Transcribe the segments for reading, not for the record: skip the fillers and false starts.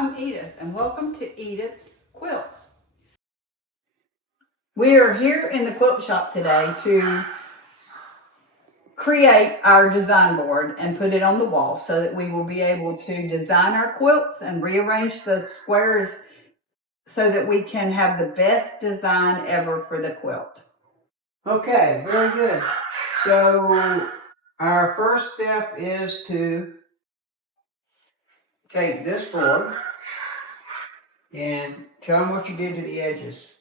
I'm Edith, and welcome to Edith's Quilts. We are here in the quilt shop today to create our design board and put it on the wall so that we will be able to design our quilts and rearrange the squares so that we can have the best design ever for the quilt. Okay, very good. So our first step is to take this board and tell them what you did to the edges.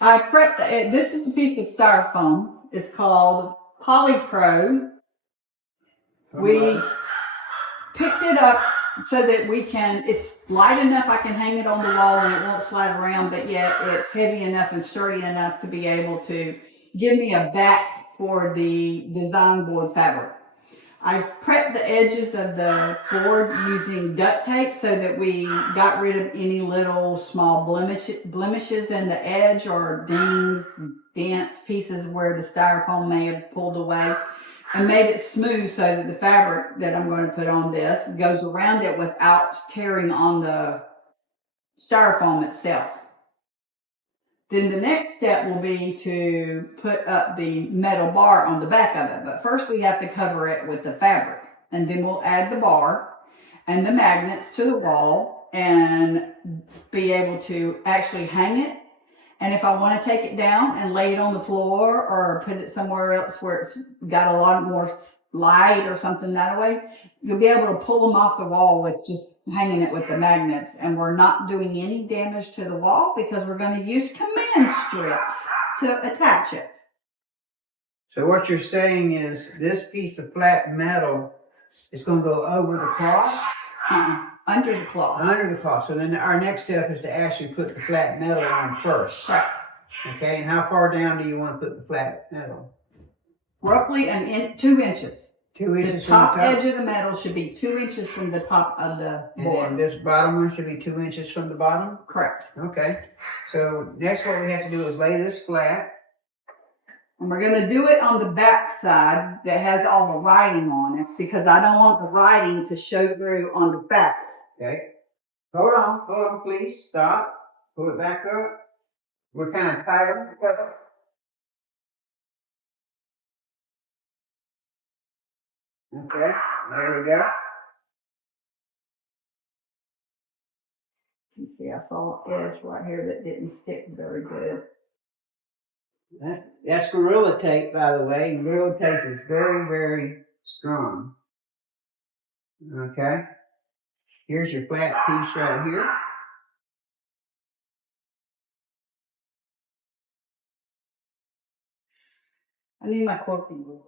I prepped this is a piece of styrofoam. It's called Polypro. We picked it up so that it's light enough I can hang it on the wall and it won't slide around, but yet it's heavy enough and sturdy enough to be able to give me a back for the design board fabric. I prepped the edges of the board using duct tape so that we got rid of any little small blemishes in the edge or dings, dents, pieces where the styrofoam may have pulled away, and made it smooth so that the fabric that I'm going to put on this goes around it without tearing on the styrofoam itself. Then the next step will be to put up the metal bar on the back of it. But first we have to cover it with the fabric. And then we'll add the bar and the magnets to the wall and be able to actually hang it. And if I want to take it down and lay it on the floor or put it somewhere else where it's got a lot more light or something that way, you'll be able to pull them off the wall with just hanging it with the magnets. And we're not doing any damage to the wall because we're going to use command strips to attach it. So what you're saying is this piece of flat metal is going to go over the cloth? Under the cloth. Under the cloth. So then our next step is to actually put the flat metal on first. Right. Okay, and how far down do you want to put the flat metal? Roughly 2 inches. 2 inches the from the top edge of the metal should be 2 inches from the top of the board. And then this bottom one should be 2 inches from the bottom? Correct. Okay. So next what we have to do is lay this flat. And we're going to do it on the back side that has all the writing on it because I don't want the writing to show through on the back. Okay. Hold on, please. Stop. Pull it back up. We're kind of tired. Okay, there we go. You see, I saw an edge right here that didn't stick very good. That's Gorilla Tape, by the way. Gorilla Tape is very, very strong. Okay. Here's your flat piece right here. I need my quilting ruler.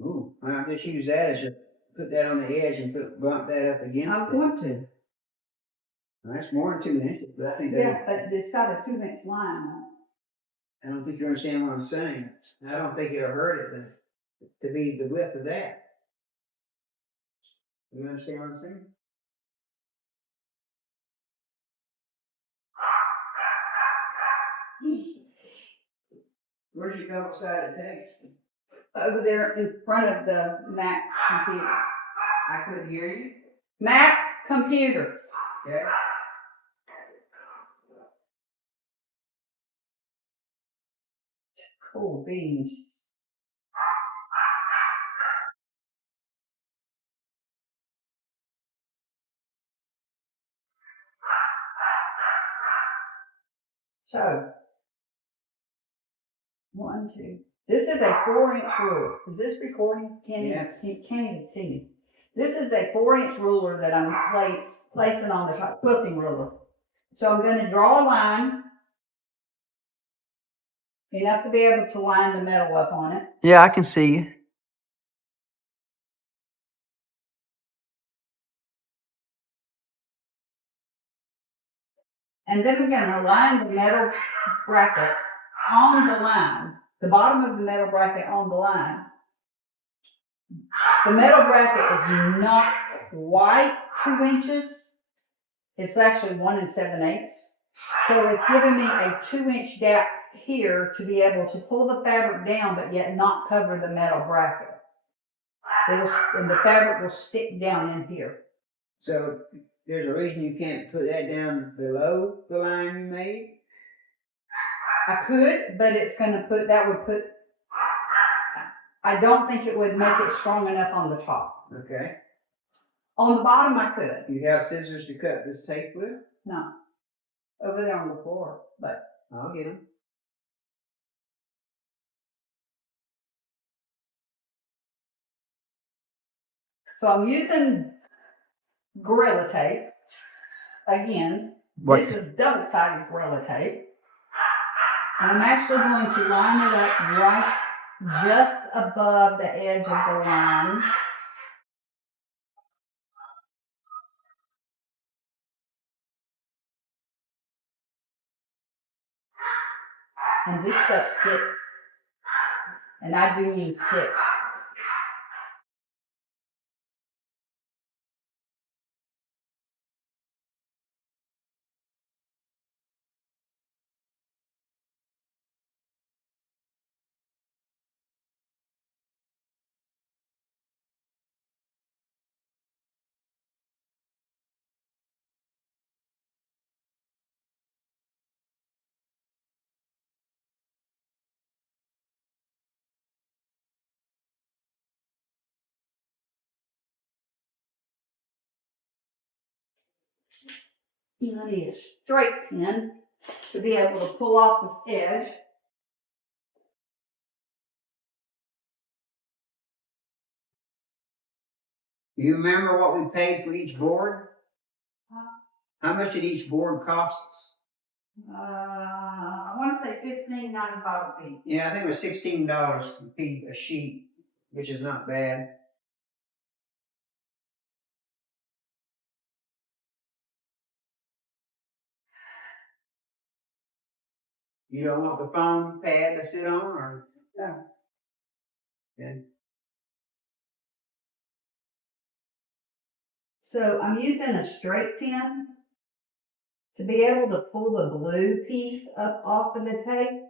Ooh, I'll just use that as put that on the edge and bump that up against it. I'm going to. That's more than 2 inches, but I think yeah, but it's got a 2-inch line on it. I don't think you understand what I'm saying. I don't think it'll hurt it to be the width of that. You understand what I'm saying? Where'd you go outside the text? Over there in front of the Mac computer. I couldn't hear you. Mac computer. Okay. Cool beans. So, 1, 2. This is a 4-inch ruler. Is this recording? Can't even see me. This is a 4-inch ruler that I'm placing on the quilting ruler. So I'm going to draw a line enough to be able to line the metal up on it. Yeah, I can see you. And then we're gonna line the metal bracket on the line, the bottom of the metal bracket on the line. The metal bracket is not quite 2 inches. It's actually 1 7/8. So it's giving me a 2-inch gap here to be able to pull the fabric down, but yet not cover the metal bracket. And the fabric will stick down in here. So there's a reason you can't put that down below the line you made? I could, but I don't think it would make it strong enough on the top. Okay. On the bottom, I could. You have scissors to cut this tape with? No. Over there on the floor, but I'll get them. so I'm using Gorilla Tape. Again, What? this is double-sided Gorilla Tape. And I'm actually going to line it up right just above the edge of the line. And this stuff sticks. And I do use stick. You need a straight pin to be able to pull off this edge. Do you remember what we paid for each board? Huh? How much did each board cost us? I want to say $15.95 a piece. Yeah, I think it was $16 a sheet, which is not bad. You don't want the foam pad to sit on, or? No. Okay. So I'm using a straight pin to be able to pull the blue piece up off of the tape.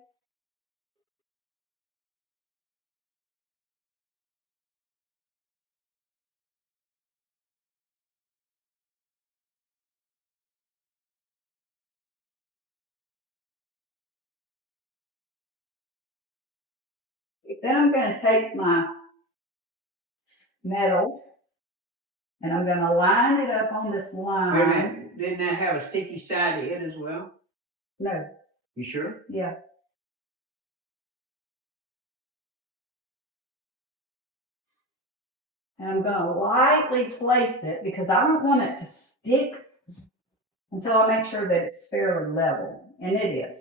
Then I'm going to take my metal and I'm going to line it up on this line. Wait a minute, didn't that have a sticky side to it as well? No. You sure? Yeah. And I'm going to lightly place it because I don't want it to stick until I make sure that it's fairly level. And it is.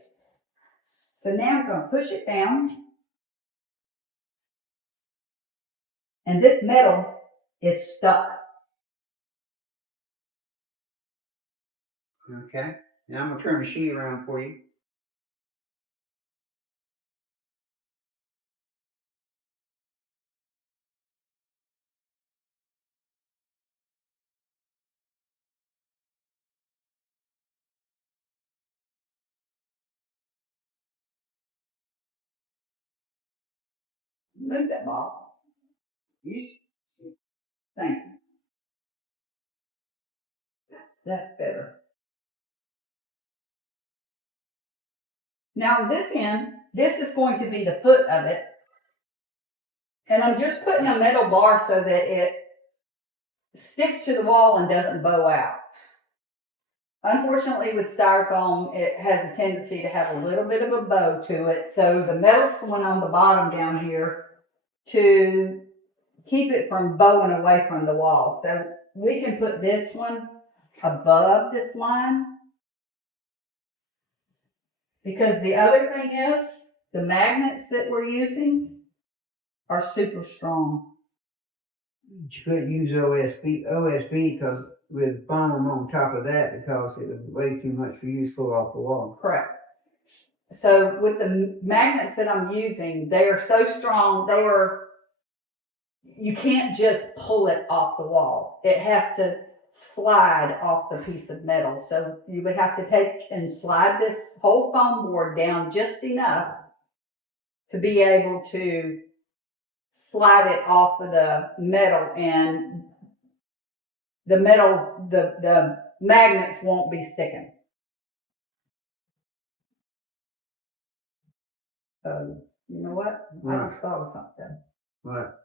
So now I'm going to push it down. And this metal is stuck. Okay. Now I'm going to turn the sheet around for you. Move that ball. Yes. Thank you. That's better. Now this end, this is going to be the foot of it. And I'm just putting a metal bar so that it sticks to the wall and doesn't bow out. Unfortunately, with styrofoam, it has a tendency to have a little bit of a bow to it. So the metal's going on the bottom down here to keep it from bowing away from the wall. So we can put this one above this line. Because the other thing is, the magnets that we're using are super strong. You couldn't use OSB because with foam on top of that because it was way too much for you to pull off the wall. Correct. So with the magnets that I'm using, they are so strong, you can't just pull it off the wall. It has to slide off the piece of metal. So you would have to take and slide this whole foam board down just enough to be able to slide it off of the metal, and the magnets won't be sticking. So you know what? I just thought of something. What?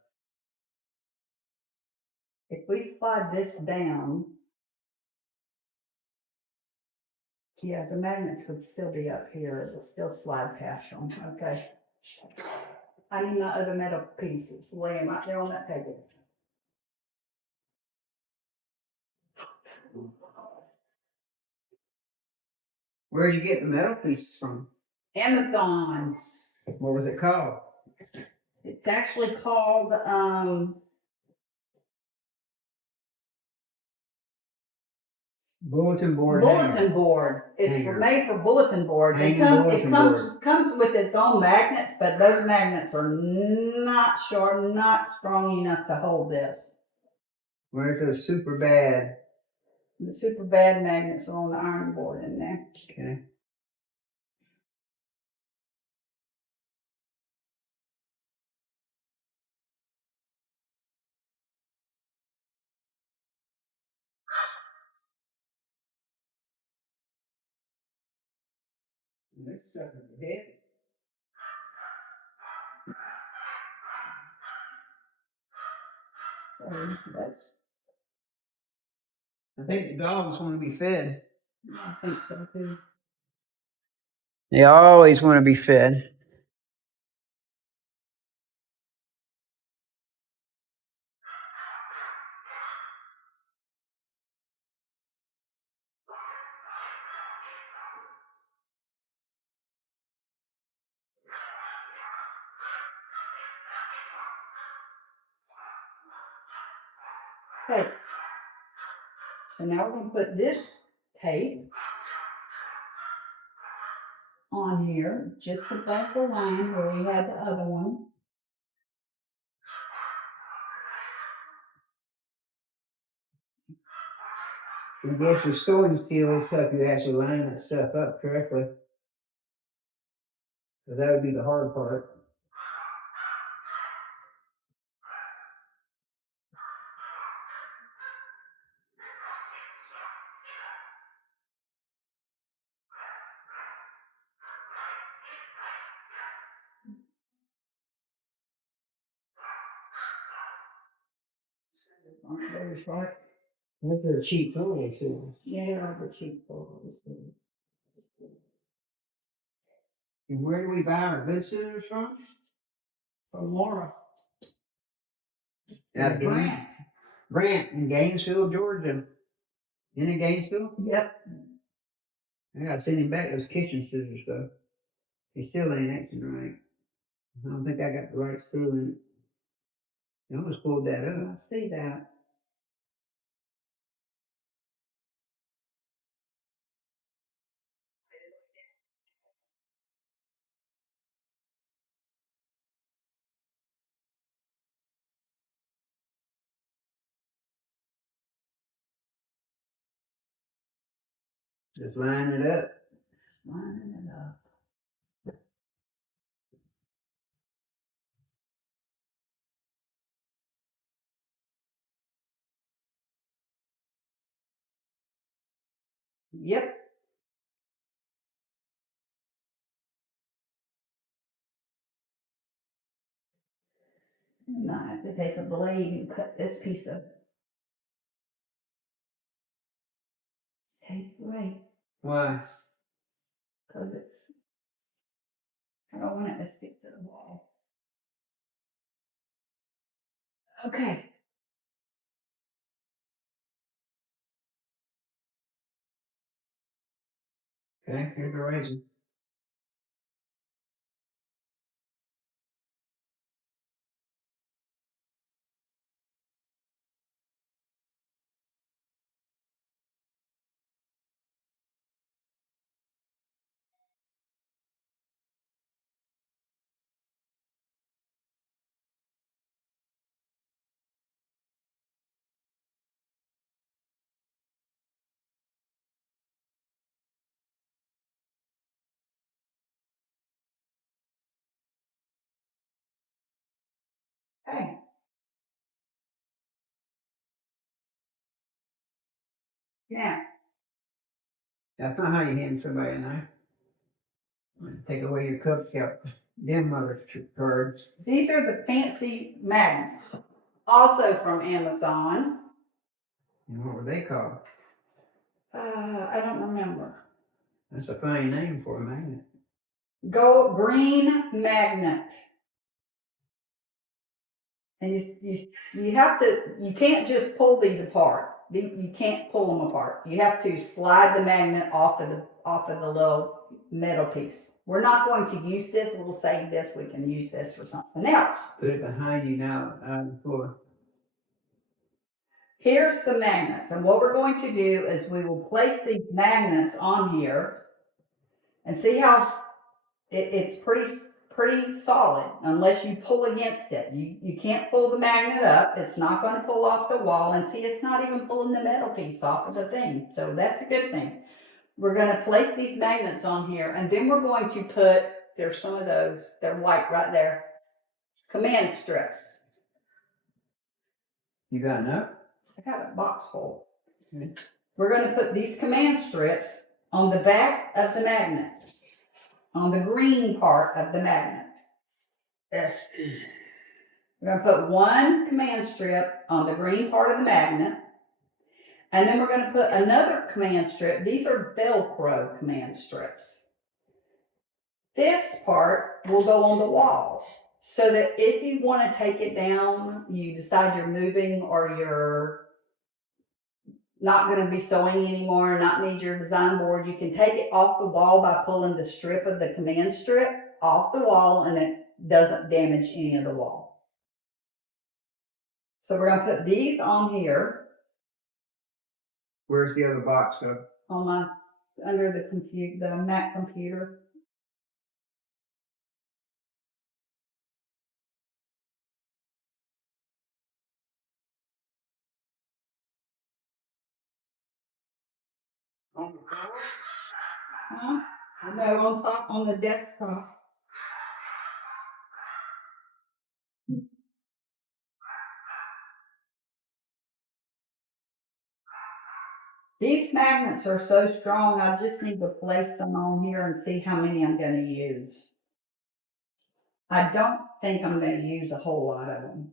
If we slide this down, yeah, the magnets would still be up here. It would still slide past them. Okay. I need my other metal pieces laying right there on that table. Where'd you get the metal pieces from? Amazon. What was it called? It's actually called Bulletin board. bulletin board. It's Hanger. made for bulletin boards. It comes with its own magnets, but those magnets are not sharp, not strong enough to hold this. Where's those super bad? The super bad magnets are on the iron board in there. Okay. This stuff is heavy. So that's, I think the dogs want to be fed. I think so too. They always want to be fed. Okay. So now we're going to put this tape on here, just above the line where we had the other one. I guess your sewing skills help you actually line that stuff up correctly. So that would be the hard part. Very short. Those are cheap sewing scissors. Yeah, the cheap ones. And where do we buy our good scissors from? From Laura. Out of Grant. Grant in Gainesville, Georgia. In Gainesville? Yep. I gotta send him back those kitchen scissors though. He still ain't acting right. I don't think I got the right screw in it. I almost pulled that I up. see that. Just line it up. Lining it up. Yep. And I have to take a blade and cut this piece of tape away Why? because I don't want it to stick to the wall. Okay. Okay, here's the razor. Okay. Yeah. That's not how you hand somebody a knife. Take away your Cub Scout grandmother card. These are the fancy magnets, also from Amazon. And what were they called? I don't remember. That's a funny name for a magnet. Gold green magnet. And you have to, you can't just pull these apart. You can't pull them apart. You have to slide the magnet off of the little metal piece. We're not going to use this. We'll save this. We can use this for something else. Put it behind you now on the floor. Here's the magnets. And what we're going to do is we will place these magnets on here and see how it's pretty solid unless you pull against it. You can't pull the magnet up. It's not going to pull off the wall. And see, it's not even pulling the metal piece off of the thing. So that's a good thing. We're going to place these magnets on here, and then we're going to put, there's some of those, they're white right there, command strips. You got enough? I got a box full. Okay. We're going to put these command strips on the back of the magnet, on the green part of the magnet. There. We're going to put one command strip on the green part of the magnet, and then we're going to put another command strip. These are Velcro command strips. This part will go on the wall so that if you want to take it down, you decide you're moving or you're not going to be sewing anymore, not need your design board, you can take it off the wall by pulling the strip of the command strip off the wall, and it doesn't damage any of the wall. So we're going to put these on here. Where's the other box of? On my, under the Mac computer. On the floor? Huh? No, on top, on the desktop. These magnets are so strong, I just need to place them on here and see how many I'm going to use. I don't think I'm going to use a whole lot of them.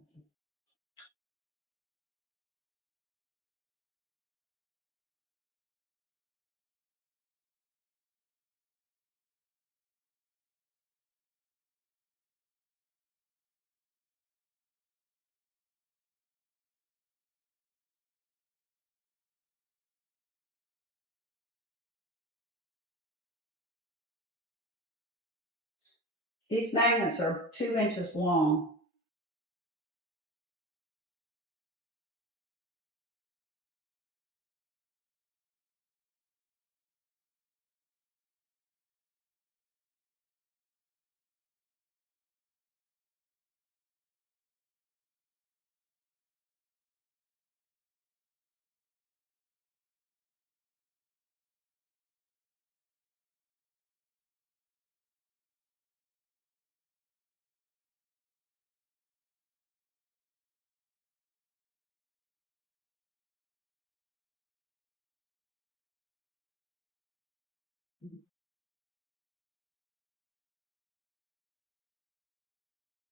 These magnets are 2 inches long.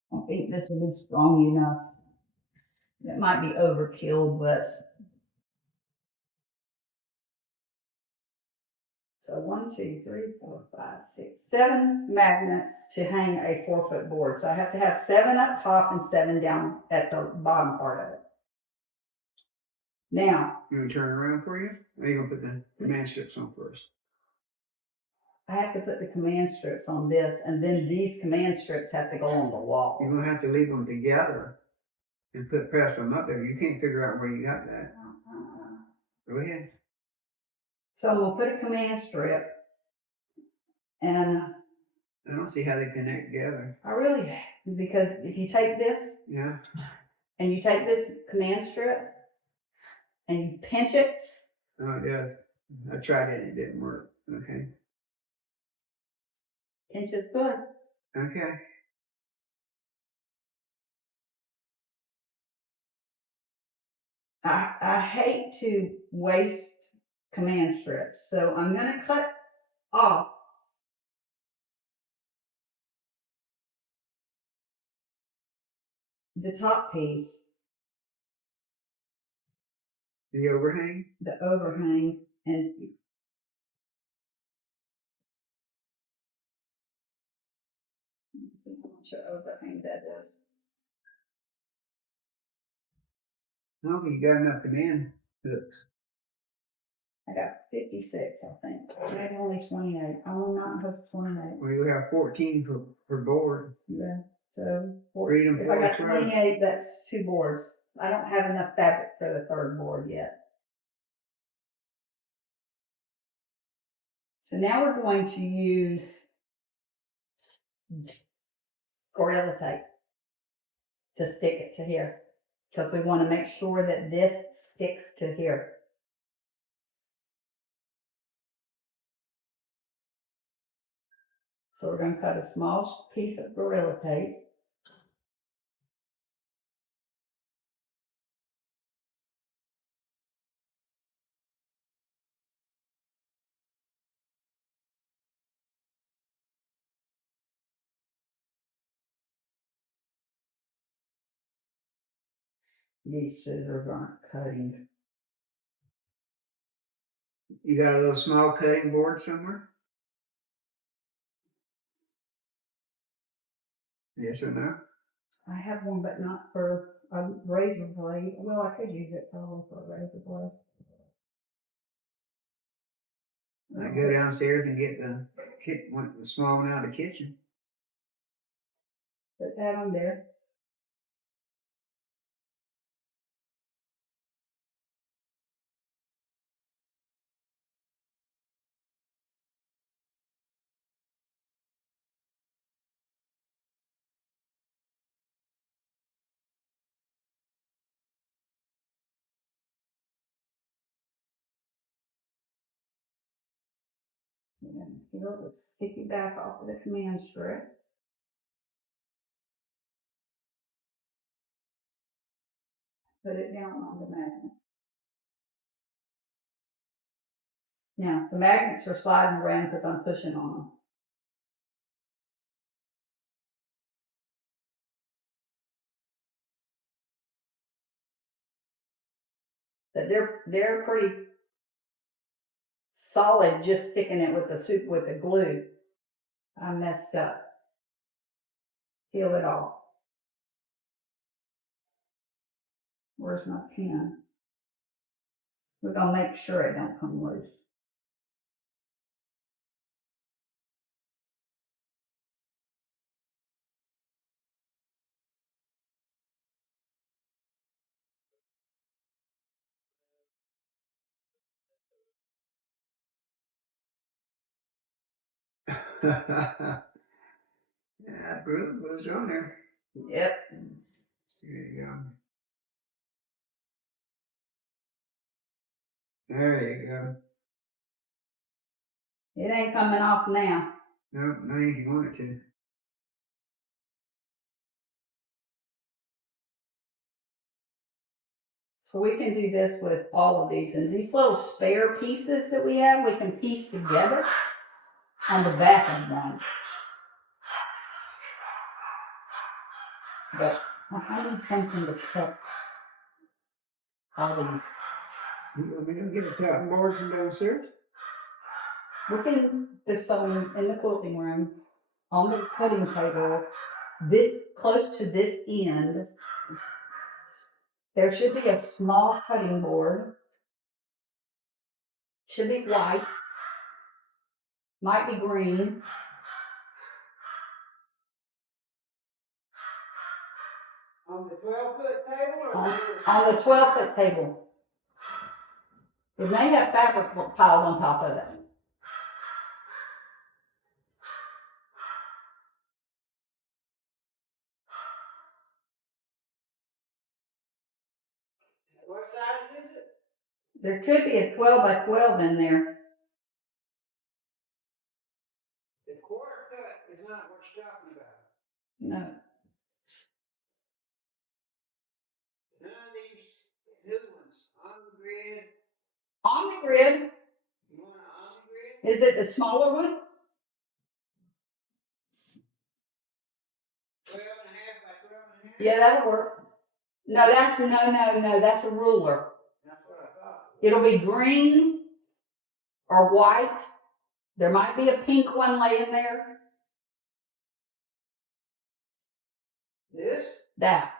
I think this is strong enough. It might be overkill, but. So 1, 2, 3, 4, 5, 6, 7 magnets to hang a 4-foot board. So I have to have 7 up top and 7 down at the bottom part of it. Now, You want to turn around for you? Or are you going to put the command strips on first? I have to put the command strips on this, and then these command strips have to go on the wall. You're going to have to leave them together and press them up there. You can't figure out where you got that. Go ahead. So I'm going to put a command strip, and I don't see how they connect together. I really, because if you take this, Yeah. and you take this command strip, and you pinch it. Oh, yeah. I tried it. It didn't work. Okay. Pinch is good. Okay. I hate to waste command strips, so I'm gonna cut off the top piece, The overhang? the overhang, and let's see how much overhang that is. I don't think you got enough command hooks. I got 56, I think. I had only 28. I will not have 28. Well, you have 14 per board. Yeah. So Read 'em if I got 12. 28, that's 2 boards. I don't have enough fabric for the 3rd board yet. So now we're going to use Gorilla Tape to stick it to here, because we want to make sure that this sticks to here. So we're going to cut a small piece of Gorilla Tape. These scissors aren't cutting. You got a little small cutting board somewhere? Yes or no? I have one, but not for a razor blade. Well, I could use it probably for a razor blade. I go downstairs and get the small one out of the kitchen. Put that on there. And peel the sticky back off of the command strip. Put it down on the magnet. Now, the magnets are sliding around because I'm pushing on them. But they're pretty solid just sticking it with the glue. I messed up. Peel it off. Where's my pen? We're gonna make sure it don't come loose. Yeah, it was on there. Yep. There you go. There you go. It ain't coming off now. Nope, not if you want it to. So we can do this with all of these. And these little spare pieces that we have, we can piece together on the back of one. But I need something to cut all these. You want me to get a cutting board from downstairs? We can do some in the quilting room on the cutting table. This close to this end, there should be a small cutting board. Should be white. Might be green. On the 12-foot table or On the 12-foot table. It may have fabric piled on top of it. What size is it? There could be a 12 by 12 in there. The quarter cut is not what you're talking about. No. None of these new ones grid. You want an omni grid? Is it the smaller one? 12 and a half by 12 and a half? Yeah, that'll work. No, that's a ruler. That's what I thought. It'll be green or white. There might be a pink one laying there. This? That.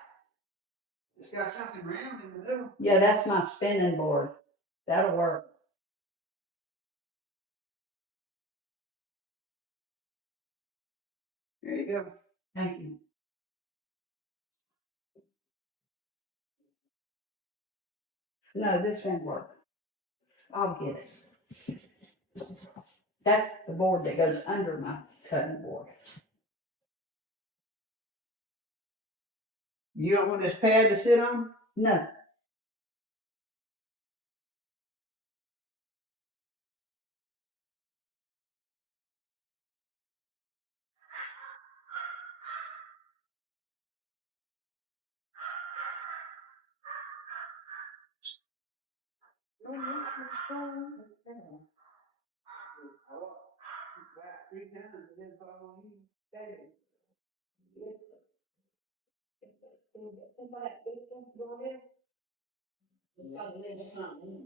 It's got something round in the middle. Yeah, that's my spinning board. That'll work. There you go. Thank you. No, this won't work. I'll get it. That's the board that goes under my cutting board. You don't want this pad to sit on? No.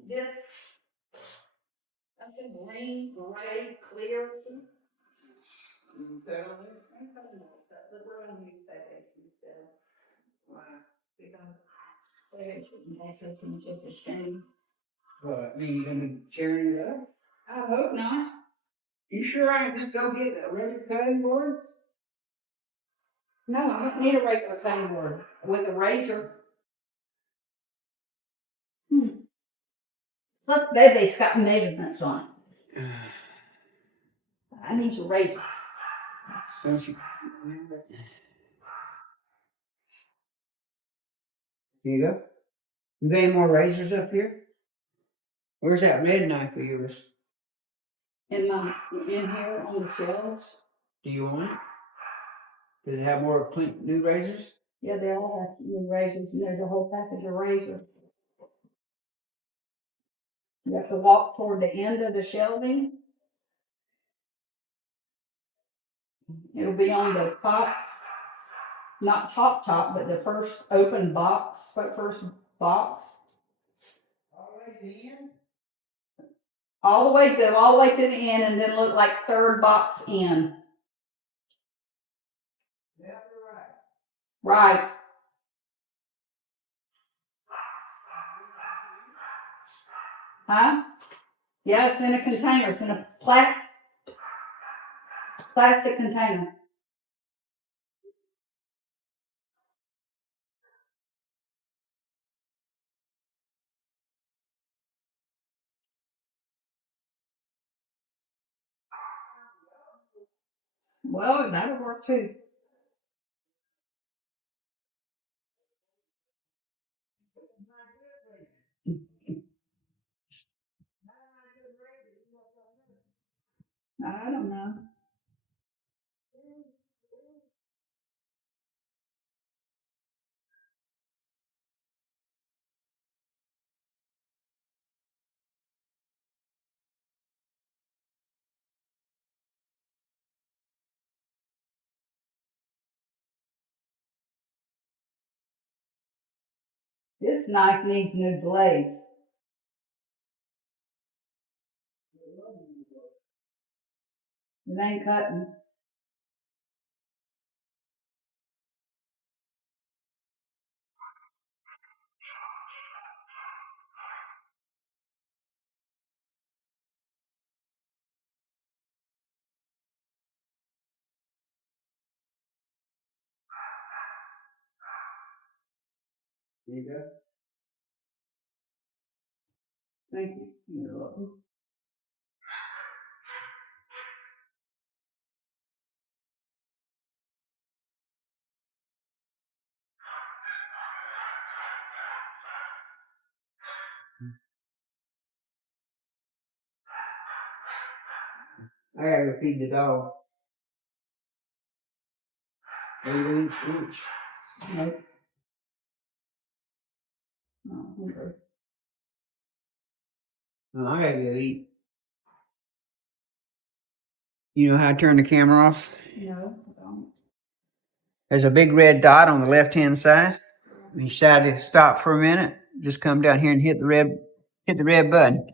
This, that's a green, gray, clear. You put that on there? But we're gonna use that instead. Why? Just a stain. What, I mean, you gonna be tearing it up? I hope not. You sure I can just go get a regular cutting board? No, I don't need a regular cutting board with a razor. Look, baby's got measurements on it. I need your razor. Don't you? Here you go. You got any more razors up here? Where's that red knife of yours? In here on the shelves. Do you want it? Does it have more new razors? Yeah, they all have new razors, and there's a whole package of razor. You have to walk toward the end of the shelving. It'll be on the top, not top, but the first open box, first box. All the way to the end? All the way to the end, and then look like third box in. Left or right? Right. Huh? Yeah, it's in a container. It's in a plastic container. Well, that'll work too. I don't know. This knife needs new blades. It ain't cutting. There you go. Thank you. You're welcome. I gotta go feed the dog. Are you gonna eat lunch? Nope. Oh, okay. Oh, I gotta go eat. You know how to turn the camera off? No, I don't. There's a big red dot on the left-hand side. You decide to stop for a minute. Just come down here and hit the red button.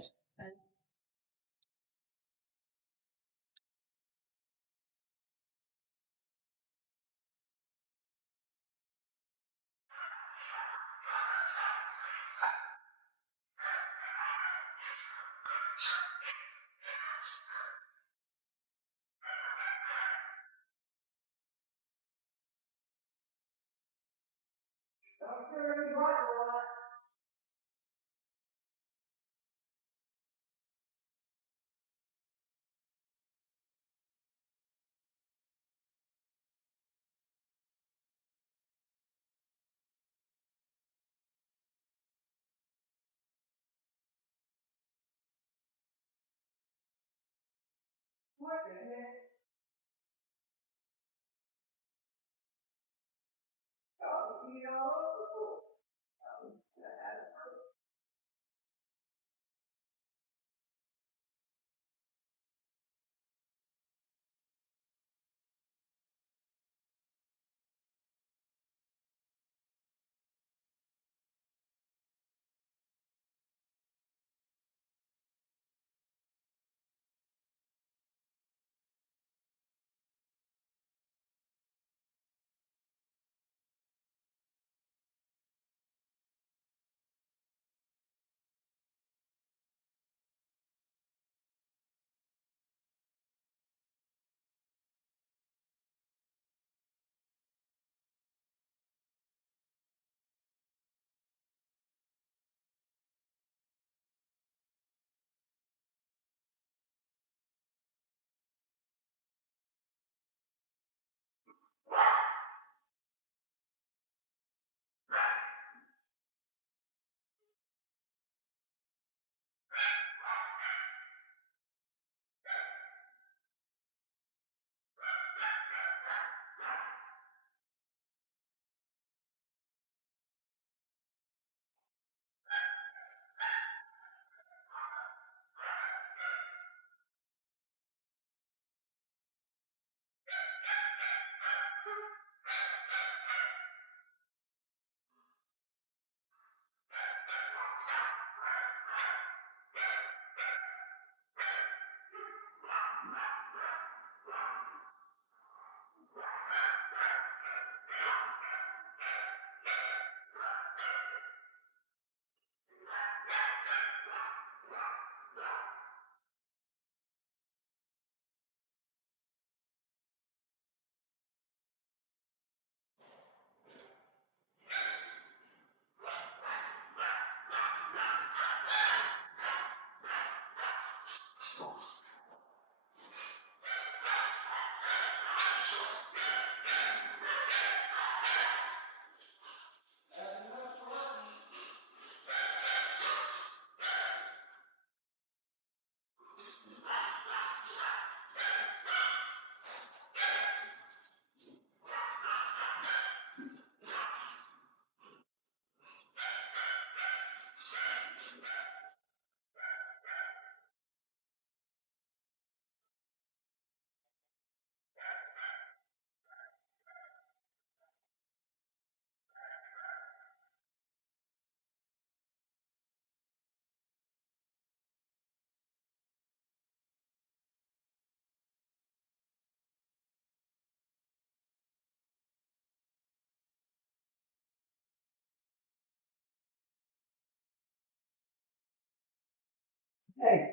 Okay.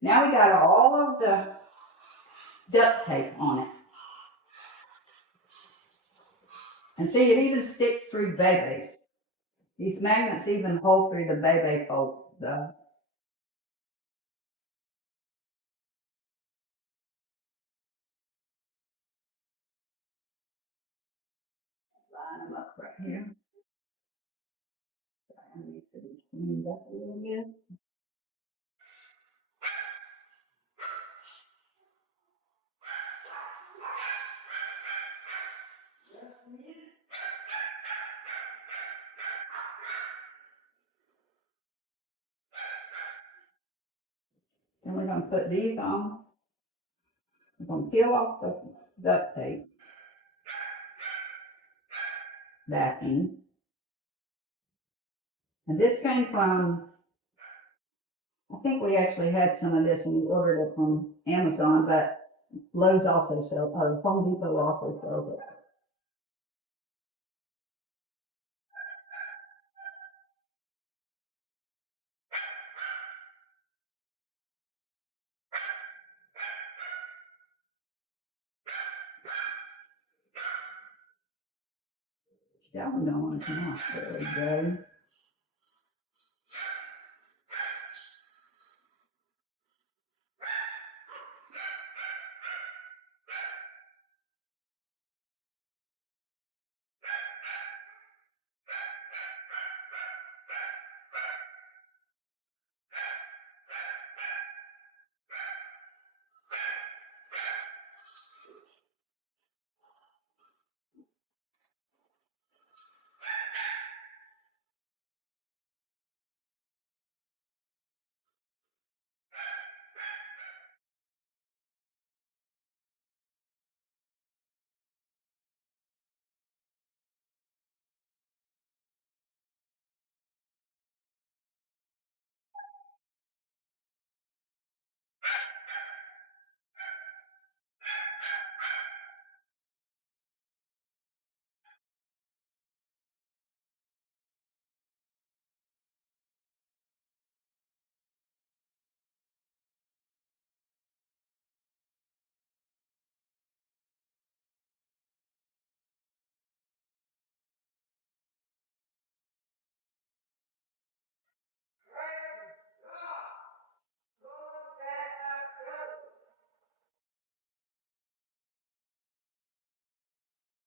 Now we got all of the duct tape on it. And see, it even sticks through babies. These magnets even hold through the baby fold. Line them up right here. I need to be cleaned up a little bit. And we're gonna put these on. We're gonna peel off the duct tape. Backing. And this came from, I think we actually had some of this and we ordered it from Amazon, but Lowe's also sells, Home Depot also sells it. That one don't want to come out. There we go.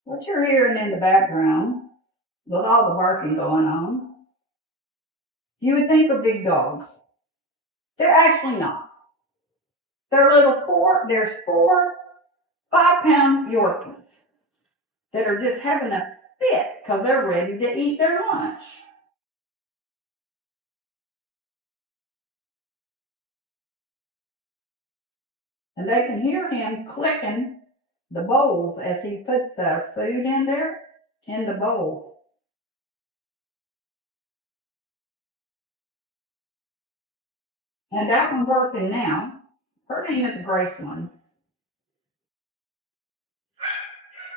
What you're hearing in the background, with all the barking going on, you would think are big dogs. They're actually not. They're there's 4 5-pound Yorkies that are just having a fit because they're ready to eat their lunch. And they can hear him clicking the bowls as he puts the food in there, in the bowls. And that one's working now. Her name is Graceland.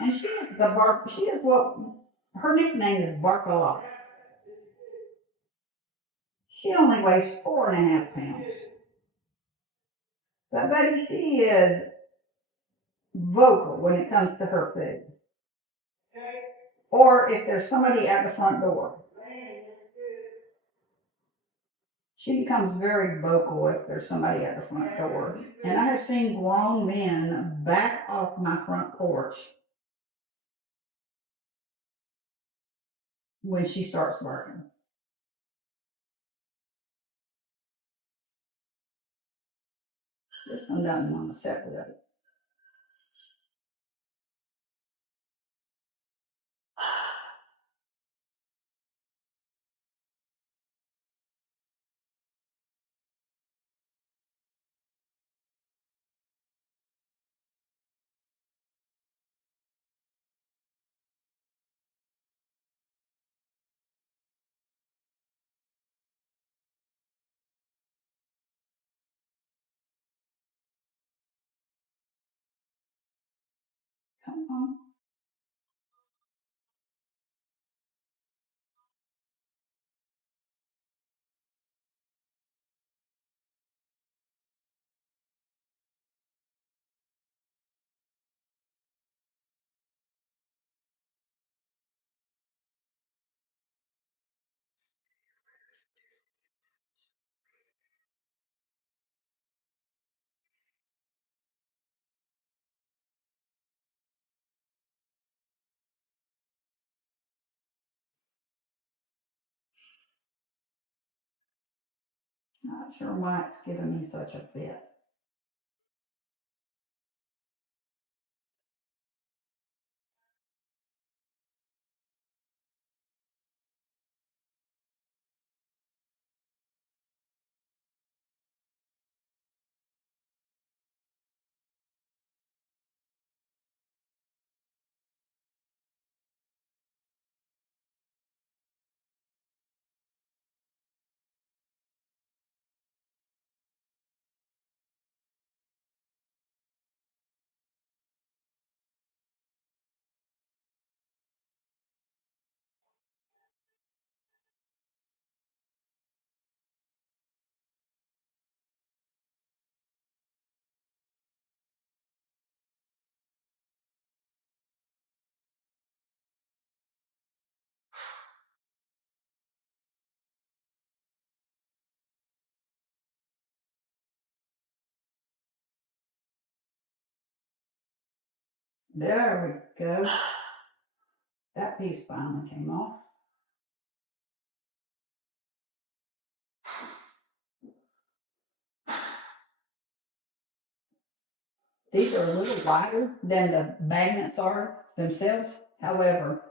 And she is what, her nickname is Bark a Lot. She only weighs 4.5 pounds. But buddy, she is vocal when it comes to her food. Or if there's somebody at the front door. She becomes very vocal if there's somebody at the front door. And I have seen grown men back off my front porch when she starts barking. This one doesn't want to separate. Come on. Not sure why it's giving me such a fit. There we go. That piece finally came off. These are a little lighter than the magnets are themselves. However,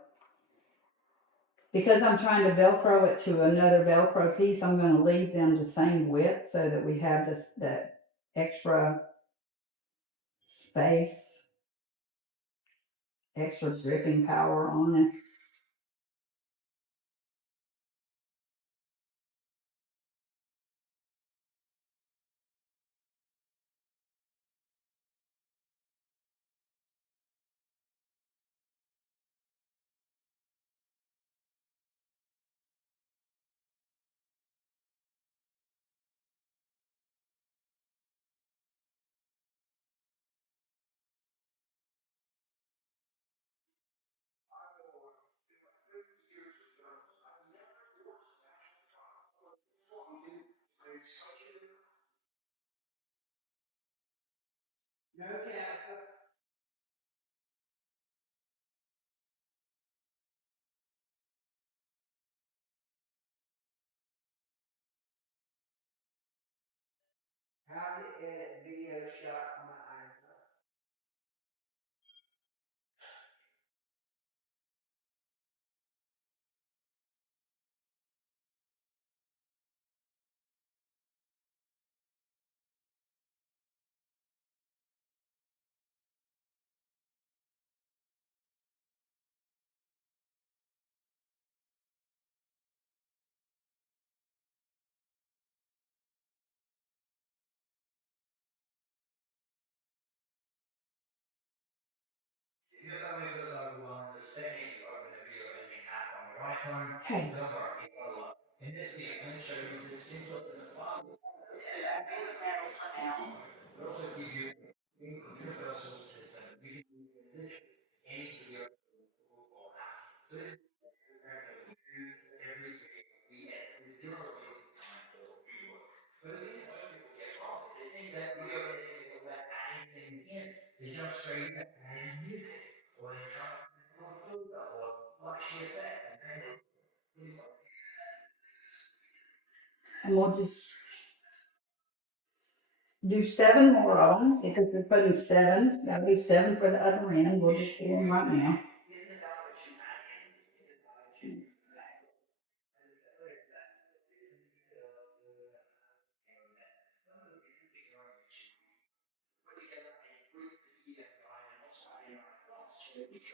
because I'm trying to Velcro it to another Velcro piece, I'm going to leave them the same width so that we have that extra space, extra gripping power on it. How do you edit video shot on my iPhone? Okay. And we'll just do 7 more of them because we're putting 7. That'll be 7 for the other end. We'll just do them right now.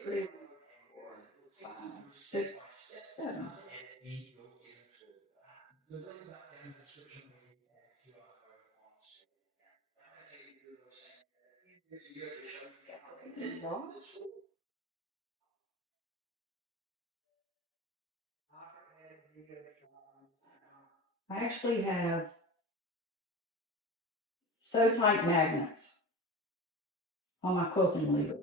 Three, 5, 6, 7. I actually have so tight magnets on my quilting leader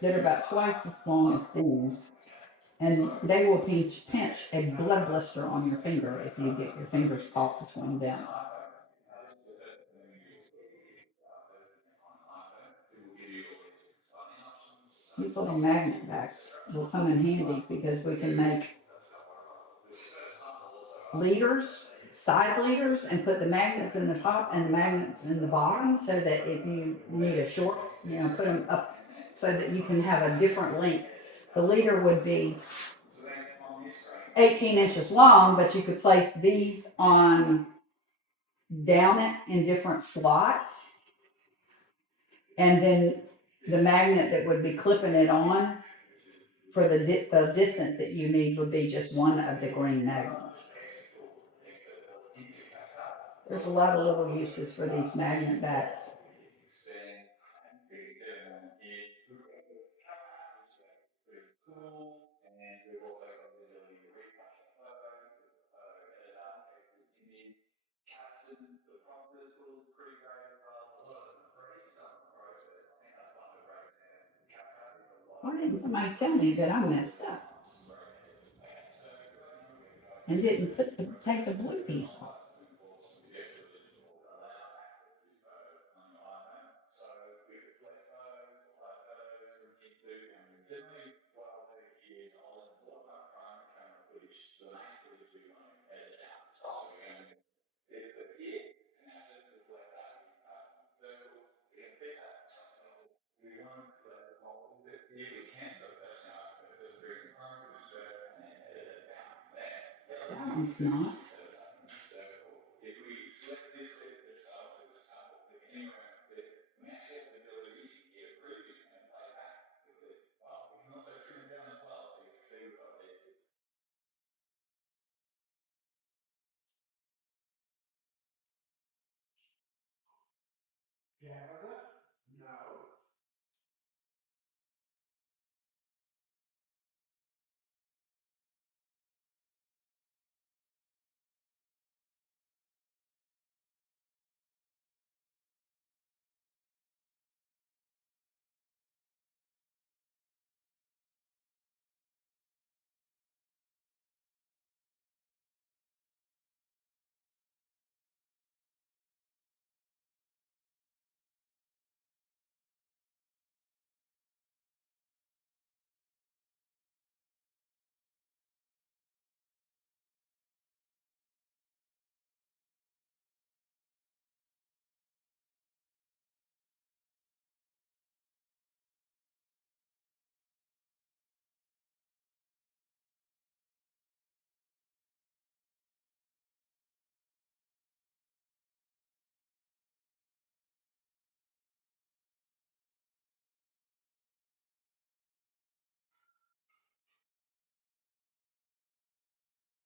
that are about twice as long as these. And they will pinch a blood blister on your finger if you get your fingers caught between them. These little magnet backs will come in handy because we can make leaders, side leaders, and put the magnets in the top and the magnets in the bottom so that if you need a short, put them up so that you can have a different length. The leader would be 18 inches long, but you could place these on down it in different slots. And then the magnet that would be clipping it on for the distance that you need would be just one of the green magnets. There's a lot of little uses for these magnet backs. Why didn't somebody tell me that I messed up and didn't take the blue piece off? It's not.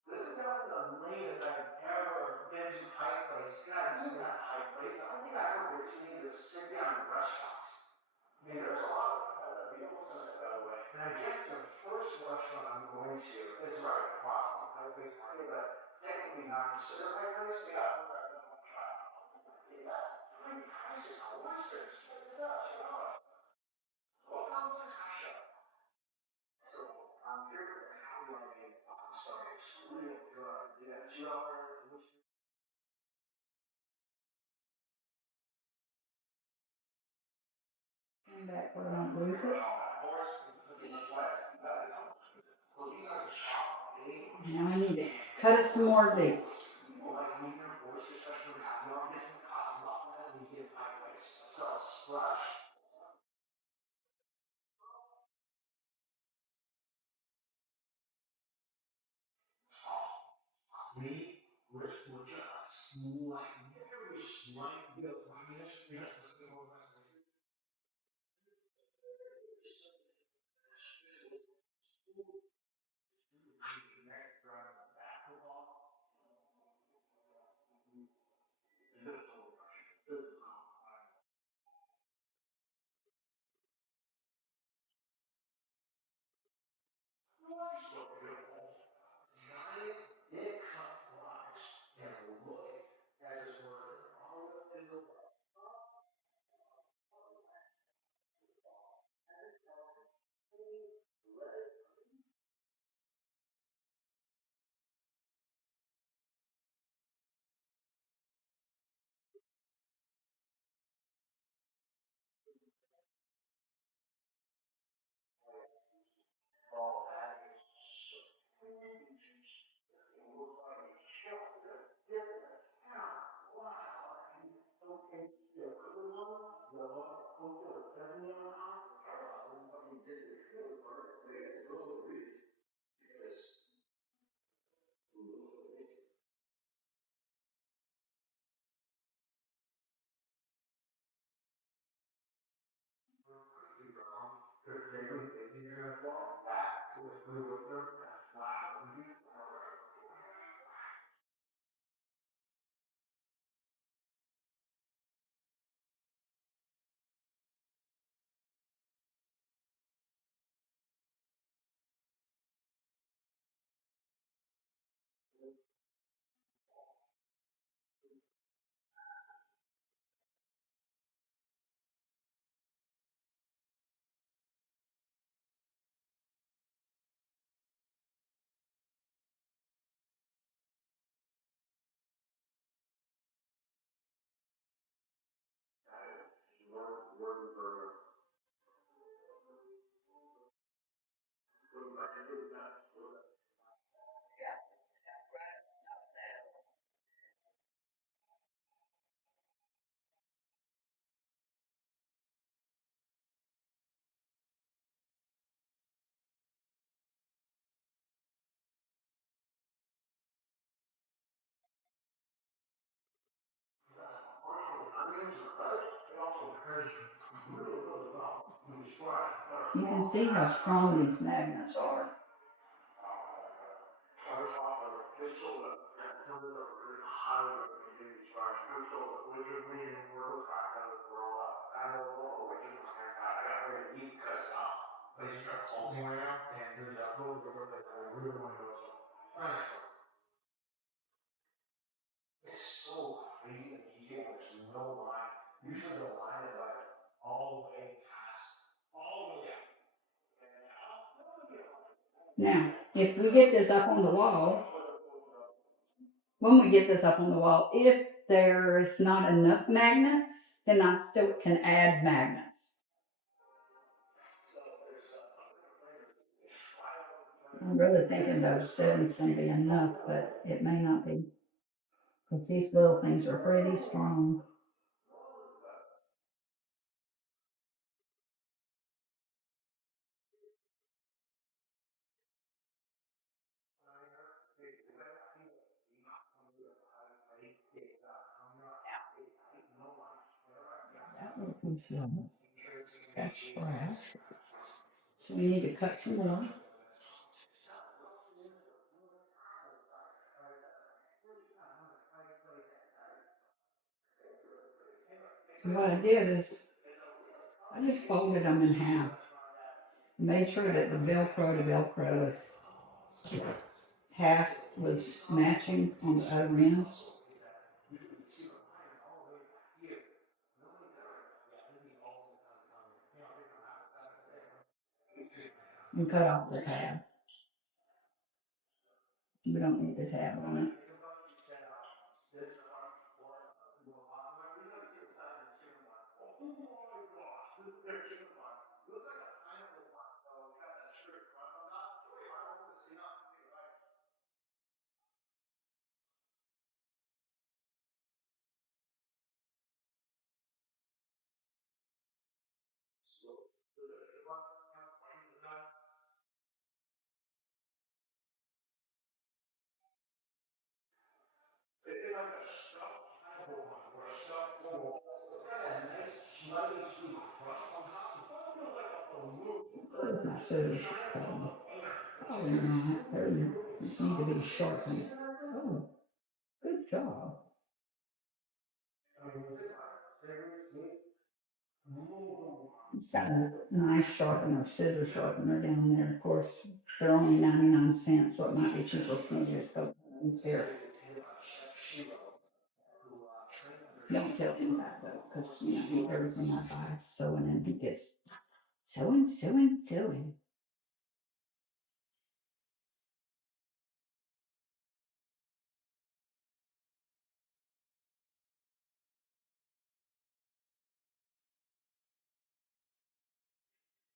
This is definitely the latest I've ever been to Pike Place. God, even not Pike Place, the only thing I remember is being to sit down in restaurants. I mean, there's a lot of beautiful things that go away. And I guess the first restaurant I'm going to is right across from Pike Place Market, but technically not considered Pike Place. Yeah. Pretty prices on oysters. Check this out, check it out. Welcome to the show. So, here at the county, sorry, it's really good. Yeah, $2 which Come back where I don't lose it. Now I need to cut it some more of these. We're just slightly, very slightly, it comes and look at his word. All of the You can see how strong these magnets are. It's so crazy and detailed. There's no line. Usually the line is like all the way past, all the way up. Now, if we get this up on the wall, when we get this up on the wall, if there is not enough magnets, then I still can add magnets. I'm really thinking those 7's going to be enough, but it may not be. Because these little things are pretty strong. That looks that's trash. So we need to cut some more. What I did is I just folded them in half. Made sure that the Velcro to Velcro was half was matching on the other end. And cut off the tab. We don't need the tab on it. This is my scissors. Probably not. They need to be sharpened. Oh, good job. It's got a nice sharpener, scissor sharpener down there. Of course, they're only 99 cents, so it might be cheaper for me to just go there. Don't tell him that though, because everything I buy is sewing, and he gets sewing, sewing, sewing.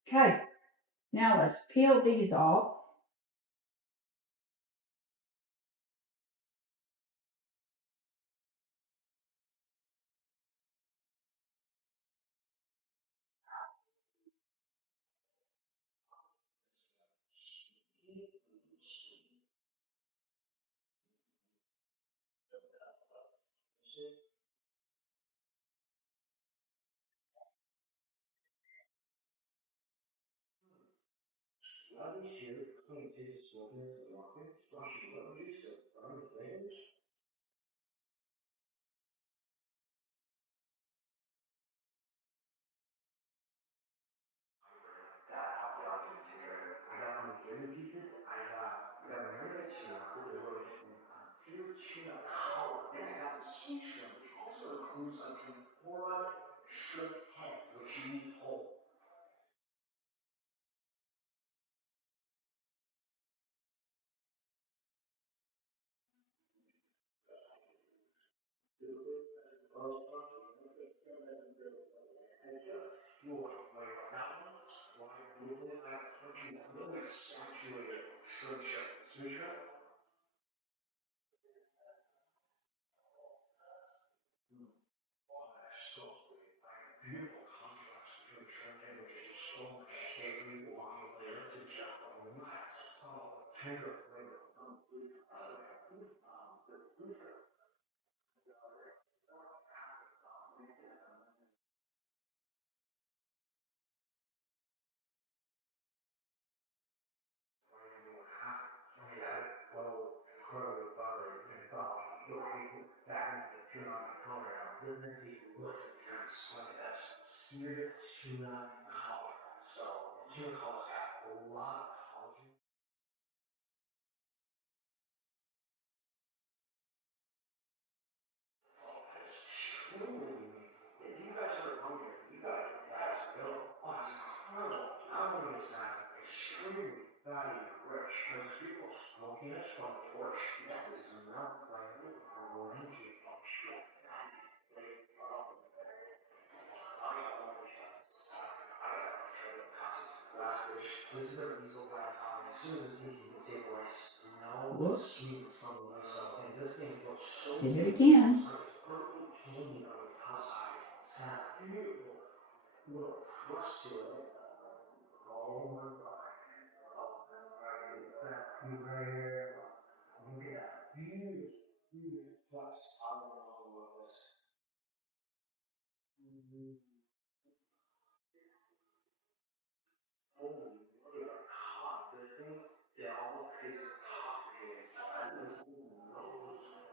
Okay, now let's peel these off. you on the color out. Then you look at the fence like that's seared tuna color. So tuna color's got a lot of collagen. If you guys are hungry, you guys go. Oh, it's incredible. Not only is that extremely value rich, but people smokiness from the torch, that is not like a range of shit. This is a diesel black common. As soon as it's making the tape voice, no Whoops. sweet from the myself. And this thing looks so Did it again. it's like it's purple candy on the outside. It's got a beautiful little crust to it. Oh my god. That you right here. Look at that. Beautiful, beautiful crust. I don't know what this. Holy, look at that hot. The thing, it all tastes hot. And this nose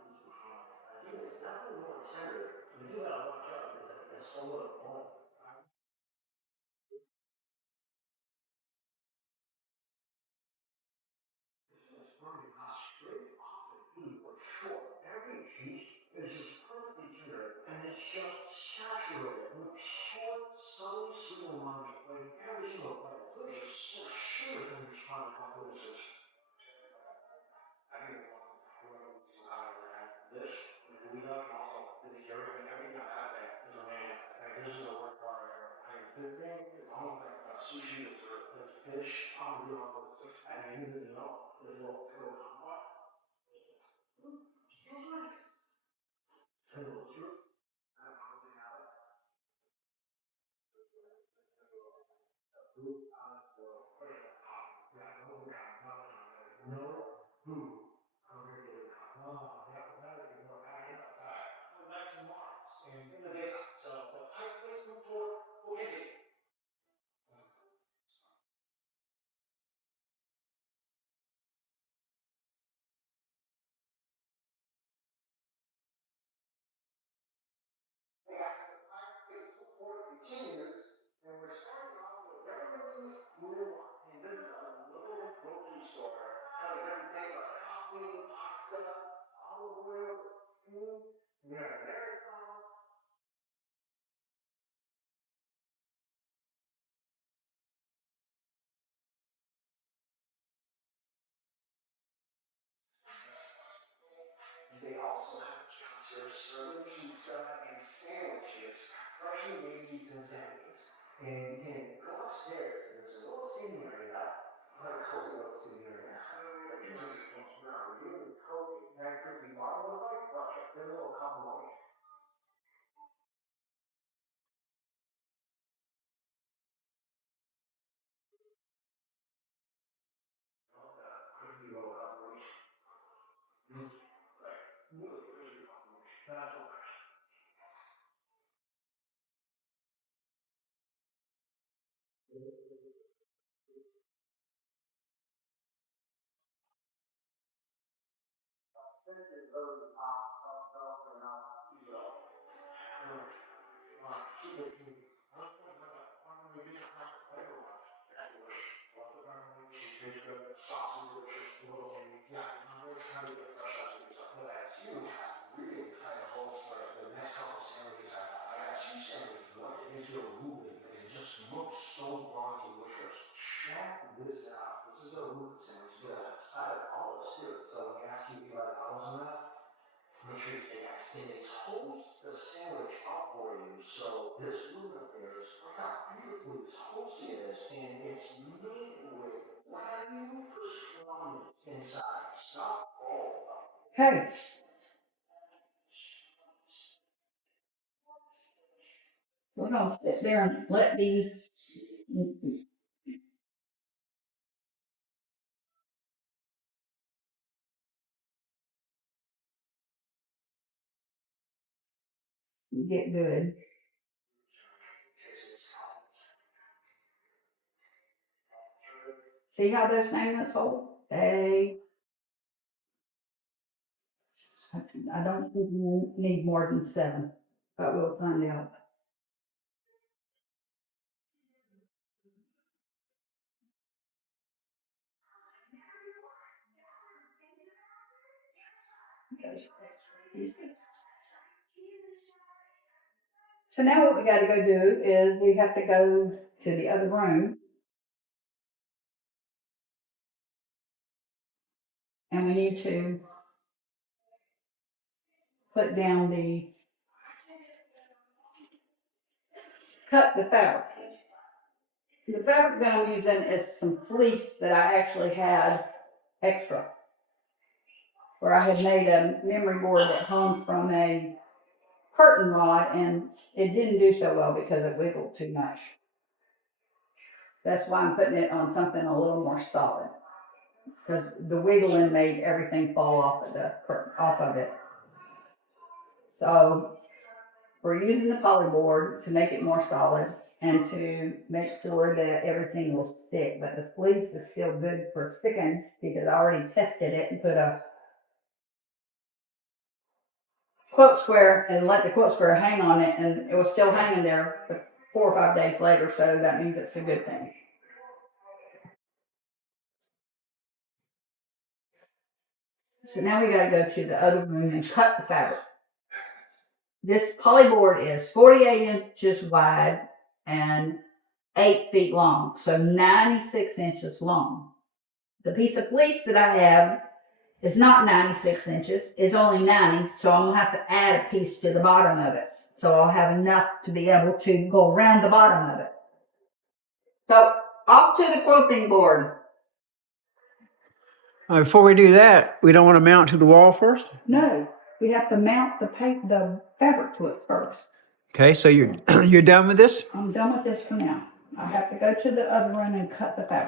is hot. I think it's definitely more tender. You do gotta watch out because it's so little bone. It's burning straight off the heat for sure. Every piece is just perfectly tender and it's just saturated with pure sunny sweet umami. Like every single bite, there's just so sugars in these fine compositions. I think this, we love also the everything that has that is amazing. Like this is a work product. Like the thing is almost like a sushi dessert. There's fish on the top and you know, there's a little continues, and we're starting off with references moving on. And this is a little grocery store selling different things like coffee, pasta, olive oil, food. We have a marathon. They also have counters serving pizza and sandwiches, freshly made pizzas and sandwiches. And you can go upstairs, and there's a little sitting area, like a cozy little sitting area. You just can't smell. Really cozy. That could be bottled like, but they're a little complicated. Could be a little operation. Really crazy operation. That's what so darn delicious. Check this out. This is a root sandwich. You get a side of olives too. So when you ask you if you like olives on that, make sure you say yes. And they toast the sandwich up for you. So this root up there is look how beautifully toasty it is. And it's made with value pastrami inside. Stop all. Hey, we're gonna sit there and let these get good. See how those magnets hold? They I don't think you need more than 7, but we'll find out. So now what we gotta go do is we have to go to the other room. And we need to put down cut the fabric. The fabric that I'm using is some fleece that I actually had extra. Where I had made a memory board at home from a curtain rod and it didn't do so well because it wiggled too much. That's why I'm putting it on something a little more solid. Because the wiggling made everything fall off of it. So we're using the poly board to make it more solid and to make sure that everything will stick. But the fleece is still good for sticking because I already tested it and put a quilt square and let the quilt square hang on it, and it was still hanging there 4 or 5 days later, so that means it's a good thing. So now we gotta go to the other room and cut the fabric. This poly board is 48 inches wide and 8 feet long, so 96 inches long. The piece of fleece that I have is not 96 inches, it's only 90, so I'm gonna have to add a piece to the bottom of it. So I'll have enough to be able to go around the bottom of it. So off to the quilting board. Before we do that, we don't want to mount to the wall first? No, we have to mount the fabric to it first. Okay, so you're you're done with this? I'm done with this for now. I have to go to the other room and cut the fabric.